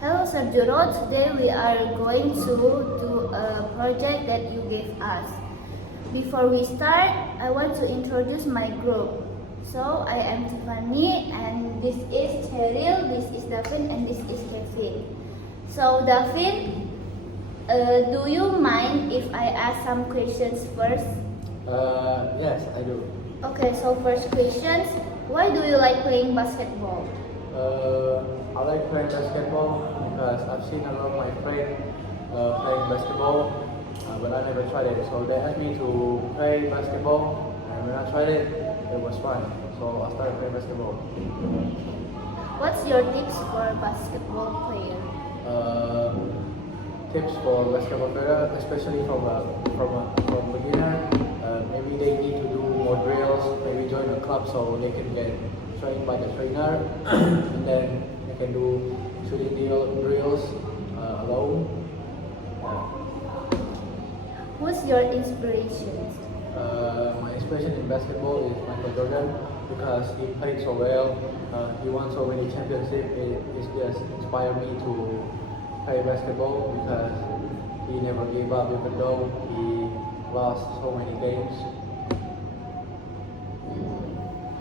Hello Sarjuro, today we are going to do a project that you gave us. Before we start, I want to introduce my group. So I am Tiffany and this is Cheryl, this is Davin and this is Kevin. So Davin, do you mind if I ask some questions first? Yes, I do. Okay, so first questions, why do you like playing basketball? I like playing basketball because I've seen a lot of my friends playing basketball, but I never tried it. So they asked me to play basketball, and when I tried it, it was fun. So I started playing basketball. What's your tips for a basketball player? Tips for basketball player, especially from beginner, maybe they need to do more drills, maybe join a club so they can get trained by the trainer, and then they can do shooting drills alone. Who's your inspiration? My inspiration in basketball is Michael Jordan because he played so well. He won so many championships. It just inspired me to play basketball because he never gave up even though he lost so many games.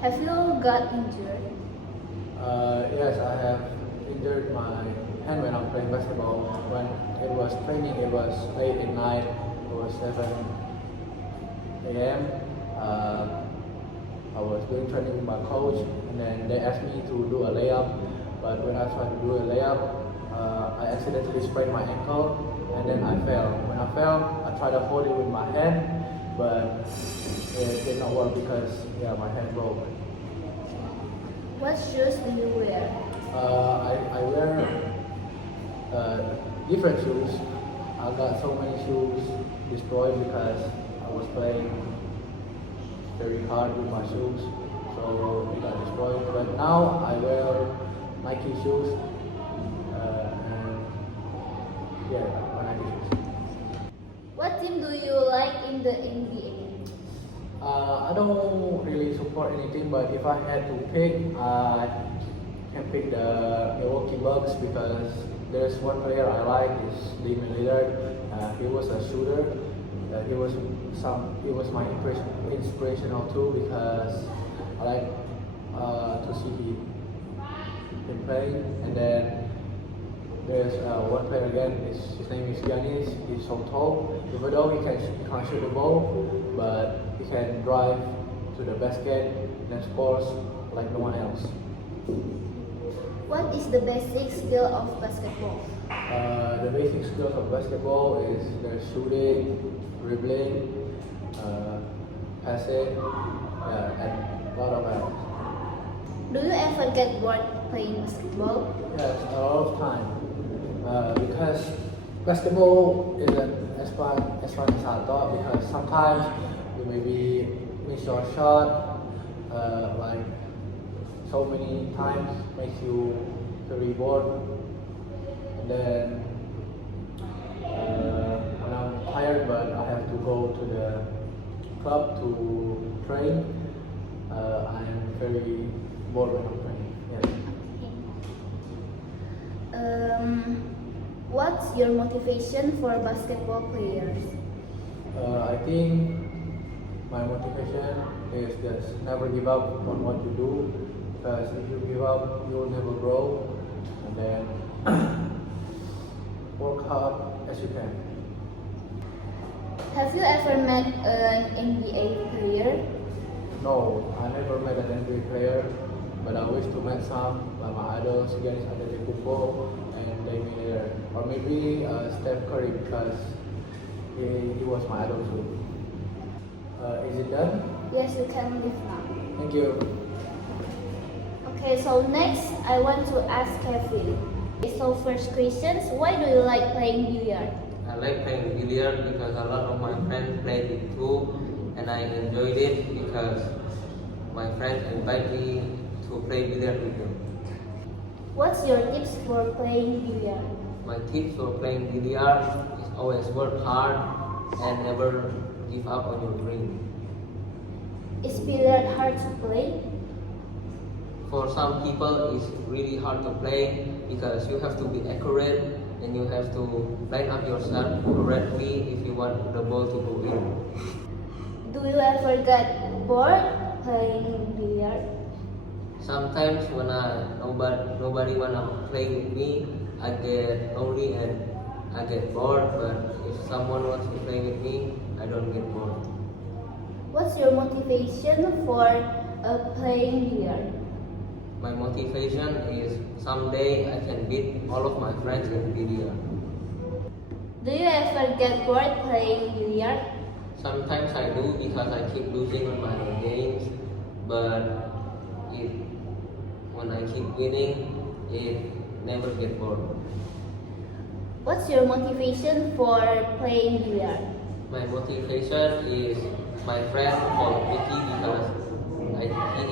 Have you got injured? Yes, I have injured my hand when I'm playing basketball. When it was training, it was late at night. It was 7 a.m. I was doing training with my coach, and then they asked me to do a layup. But when I tried to do a layup, I accidentally sprained my ankle, and then I fell. When I fell, I tried to hold it with my hand, but it did not work because my hand broke. What shoes do you wear? I wear different shoes. I got so many shoes destroyed because I was playing very hard with my shoes, so they got destroyed. But now I wear Nike shoes, and my Nike shoes. What team do you like in the NBA? I don't really support anything, but if I had to pick, I can pick the Milwaukee Bucks because there's one player I like is Damian Lillard. He was a shooter. He was my inspirational too because I like to see him play. And then there's one player again. His name is Giannis. He's so tall. Even though he can't shoot the ball, but he can drive to the basket and scores like no one else. What is the basic skill of basketball? The basic skills of basketball is their shooting, dribbling, passing, and a lot of else. Do you ever get bored playing basketball? Yes, a lot of time. Because basketball isn't as fun as I thought. Because sometimes you maybe miss your shot, like so many times makes you very bored. And then when I'm tired, but I have to go to the club to train, I am very bored when I'm training. Yes. What's your motivation for basketball players? I think my motivation is just never give up on what you do, because if you give up, you will never grow. And then work hard as you can. Have you ever met an NBA player? No, I never met an NBA player, but I wish to meet some, like my idols, Giannis Antetokounmpo and Damian Lillard, or maybe Steph Curry because he was my idol too. Is it done? Yes, you can leave now. Thank you. Okay, so next I want to ask Kevin. So first questions, why do you like playing billiard? I like playing billiard because a lot of my friends played it too, and I enjoyed it because my friends invite me to play billiard with them. What's your tips for playing billiard? My tips for playing billiard is always work hard and never give up on your dream. Is billiard hard to play? For some people, it's really hard to play, because you have to be accurate and you have to line up yourself correctly if you want the ball to go in. Do you ever get bored playing billiard? Sometimes when nobody wanna play with me, I get lonely and I get bored. But if someone wants to play with me, I don't get bored. What's your motivation for playing billiard? My motivation is someday I can beat all of my friends in billiard. Do you ever get bored playing billiard? Sometimes I do because I keep losing on my games, but when I keep winning, it never get bored. What's your motivation for playing billiard? My motivation is my friend called Vicky because he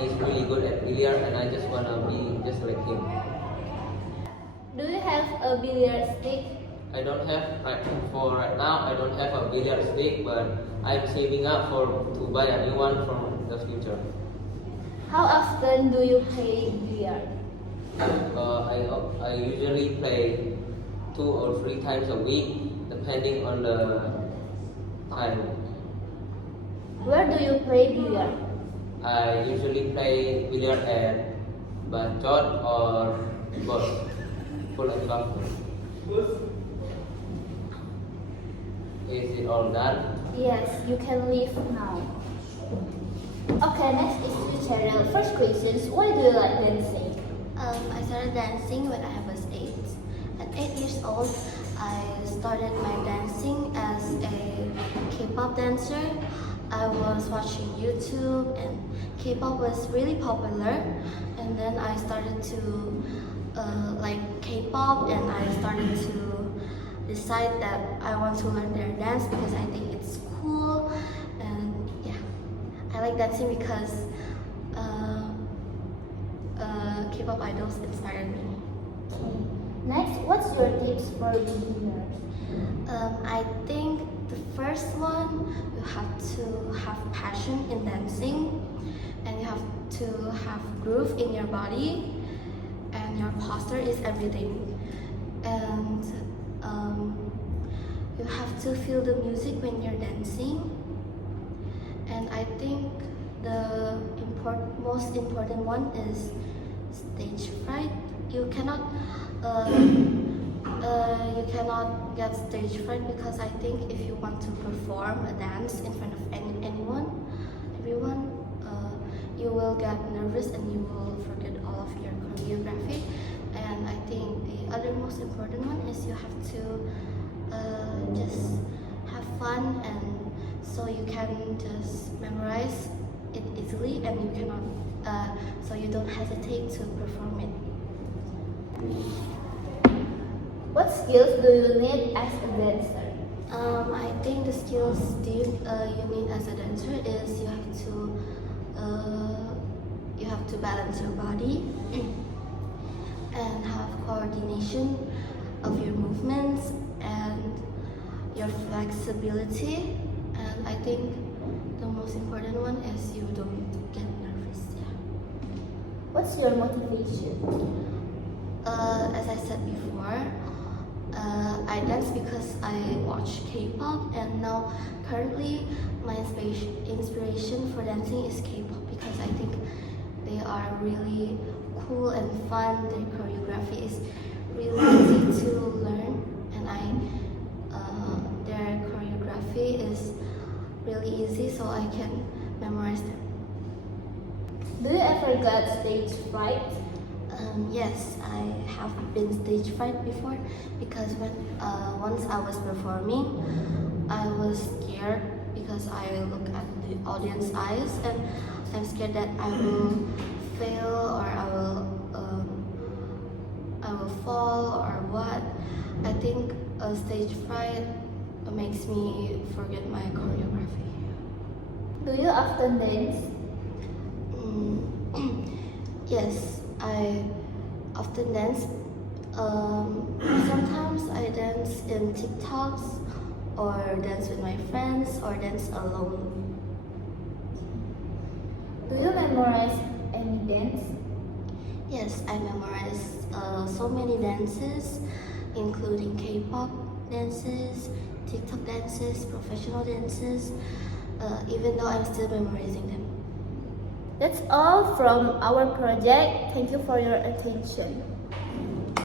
is really good at billiard and I just wanna be just like him. Do you have a billiard stick? I don't have right now. I don't have a billiard stick, but I'm saving up to buy a new one from the future. How often do you play billiard? I usually play 2 or 3 times a week, depending on the time. Where do you play billiard? I usually play billiard at Bacot or Bos, full and comfort. Is it all done? Yes, you can leave now. Okay, next is to Cheryl. First question, why do you like dancing? I started dancing when I was 8. At 8 years old, I started my dancing as a K-pop dancer. I was watching YouTube and K-pop was really popular, and then I started to like K-pop, and I started to decide that I want to learn their dance because I think it's cool, and yeah, I like dancing because K-pop idols inspired me. Next, what's your tips for beginners? I think the first one, you have to have passion in dancing, and you have to have groove in your body, and your posture is everything. And you have to feel the music when you're dancing. And I think the most important one is stage fright. You cannot get stage fright because I think if you want to perform a dance in front of everyone, you will get nervous and you will forget all of your choreography. And I think the other most important one is you have to just have fun, and so you can just memorize it easily, and you cannot so you don't hesitate to perform it. What skills do you need as a dancer? I think the skills you need as a dancer is you have to balance your body and have coordination of your movements and your flexibility. And I think the most important one is you don't get nervous. Yeah. What's your motivation? As I said before, I dance because I watch K-pop, and now currently my inspiration for dancing is K-pop because I think they are really cool and fun. Their choreography is really easy to learn, and their choreography is really easy, so I can memorize them. Do you ever get stage fright? Yes, I have been stage fright before because once I was performing, I was scared because I look at the audience eyes, and I'm scared that I will fail or I will fall or what. I think stage fright makes me forget my choreography. Do you often dance? Yes, I often dance. Sometimes I dance in TikToks, or dance with my friends, or dance alone. Do you memorize any dance? Yes, I memorized so many dances, including K-pop dances, TikTok dances, professional dances, even though I'm still memorizing them. That's all from our project. Thank you for your attention.